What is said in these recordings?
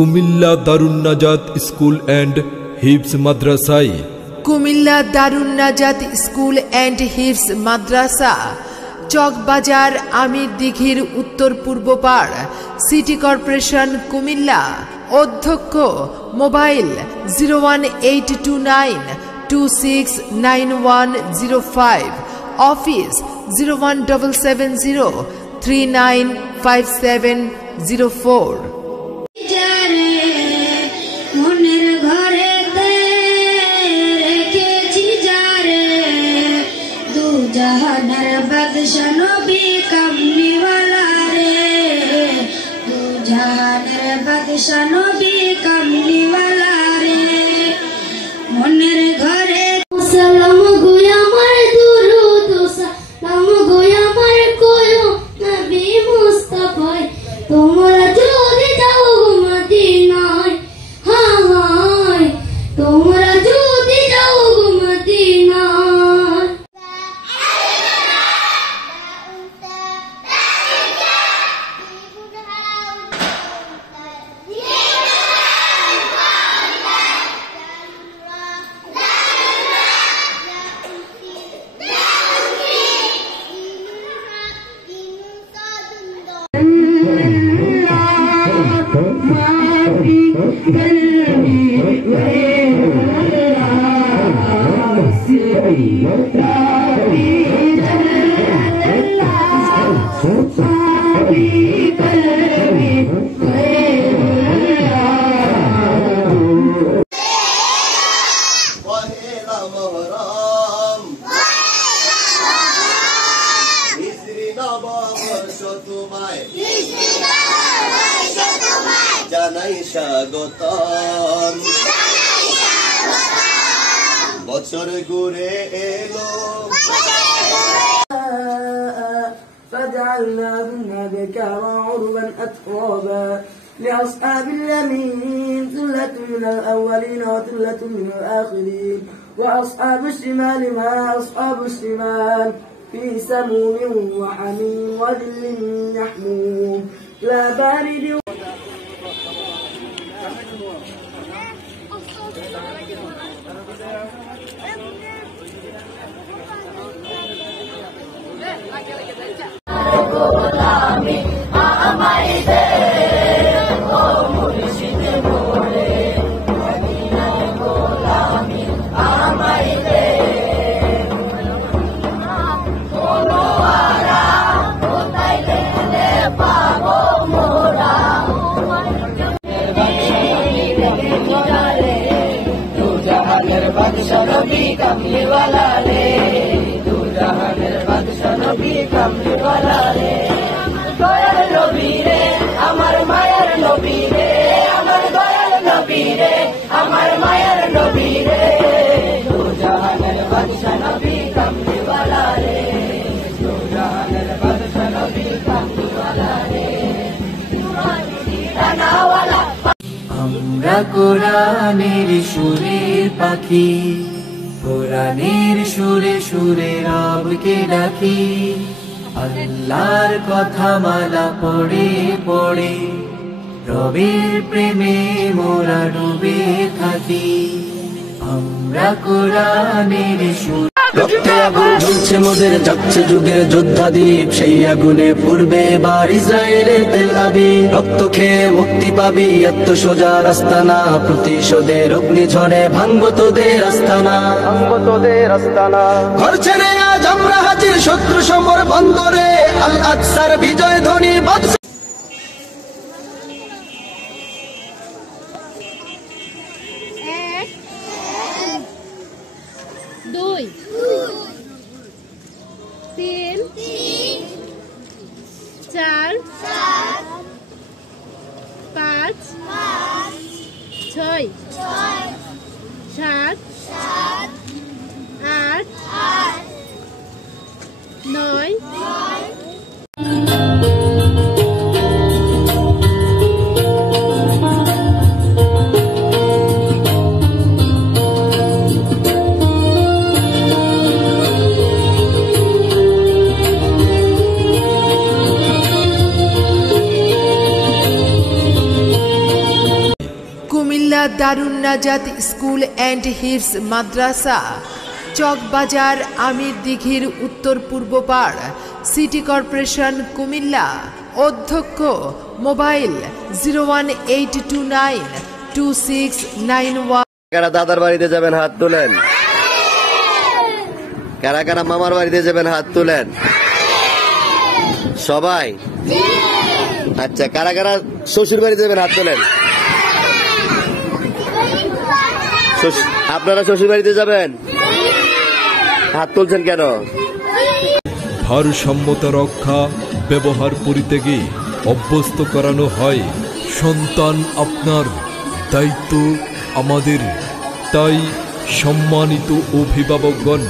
কুমিল্লা দারুন নাজাত school and হিফজ মাদ্রাসায়। কুমিল্লা দারুন নাজাত স্কুল অ্যান্ড হিফজ মাদ্রাসা, চকবাজার আমির দিঘির উত্তর পূর্ব পাড়, সিটি কর্পোরেশন কুমিল্লা। অধ্যক্ষ মোবাইল 01829269105, অফিস 01770395704। মনের ঘরে রেখেছি যারে, দু জাহানের বাদশা নবী কামলিওয়ালা রে, দু জাহানের বাদশা নবী কামলিওয়ালা রে। মনের ঘরে সালাম গো আমার দুরুদ সালাম গো আমার কোয়ো নবী মুস্তাফায়, তোমরা যদি যাও মদিনায়, হায় তোমরা যদি যাও মদিনায়। জানাই স্বাগতম, বছর ঘুরে এলো। فجعلنا ذكرا عربا أترابا لأصحاب اليمين ثلة من الأولين وثلة من الآخرين. وأصحاب الشمال ما أصحاب الشمال في سموم وحميم وظل يحموم لا بارد. বাদশা নবী কামলিওয়ালা রে, দু জাহানের বাদশা নবী কামলিওয়ালা রে। দয়াল নবী রে আমার মায়ের নবী রে, আমার দয়াল নবী রে আমার মায়ের নবী রে, দু জাহানের বাদশা নবী কামলিওয়ালা রে, দু জাহানের বাদশা নবী কামলিওয়ালা রে। আমরা কোরআনের সুরের পাখি, কোরআনের সুরে সুরে রবকে ডাকি, আল্লাহর কথা মালা পড়ে পড়ে রবের প্রেমে মোরা ডুবে থাকি। আমরা কোরআনের সুর রক্তে আগুন জ্বলছে মোদের, যাচ্ছে যুগের যোদ্ধা দ্বীপ, সেই আগুনে পূর্বে এবার ইসরায়েলের তেল আবিব। রক্ত খেয়ে মুক্তি পাবি, এত সোজা রাস্তা না, প্রতিশোধের অগ্নিঝড়ে ভাঙবো তোদের আস্তানা, ভাঙবো তোদের আস্তানা। ঘর ছেড়ে আজ আমরা হাজির শত্রু সমর বন্দরে, আল আকসার বিজয় ধ্বনি বাজছে। 2 3 4 5 6 7 8 9 কুমিল্লা দারুন নাজাত স্কুল অ্যান্ড হিফজ মাদ্রাসা, চকবাজার আমির দিঘির উত্তর পূর্ব পাড়, সিটি কর্পোরেশন কুমিল্লা। অধ্যক্ষ, মোবাইল 018292691। কারা দাদার বাড়িতে যাবেন হাত তুলেন। কারা কারা মামার বাড়িতে যাবেন হাত তুলেন। সবাই? আচ্ছা, কারা কারা শ্বশুর বাড়িতে যাবেন হাত তোলেন। আপনারা শ্বশুর বাড়িতে যাবেন, হাত তুলছেন কেন? ভারসাম্যতা রক্ষা, ব্যবহার পরিত্যাগে অভ্যস্ত করানো হয়। সন্তান আপনার, দায়িত্ব আমাদের। তাই সম্মানিত অভিভাবকগণ,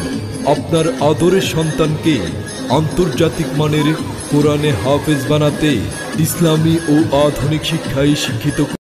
আপনার আদরের সন্তানকে আন্তর্জাতিক মানের কোরআনে হাফেজ বানাতে ইসলামী ও আধুনিক শিক্ষায় শিক্ষিত